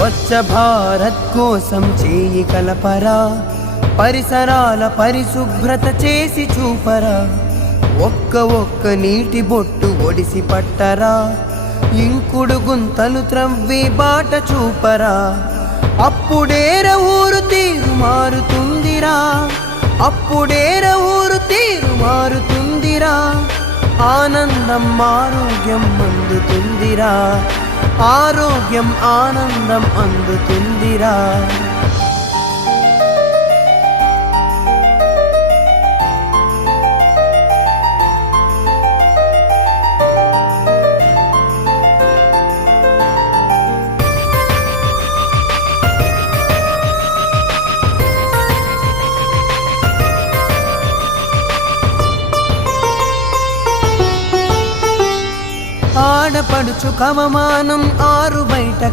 స్వచ్ఛ భారత్ కోసం చేయి కలపరా, పరిసరాల పరిశుభ్రత చేసి చూపరా, ఒక్క నీటి బొట్టు ఒడిసి పట్టరా, ఇంకుడు గుంతలు త్రవ్వి బాట చూపరా. అప్పుడేర ఊరు తీరు మారుతుందిరా, అప్పుడేర ఊరు తీరు మారుతుందిరా, ఆనందం ఆరోగ్యం అందుతుందిరా, ఆరోగ్యం ఆనందం అందుతుందిరా. ఆడపడుచు కవమానం ఆరు బయట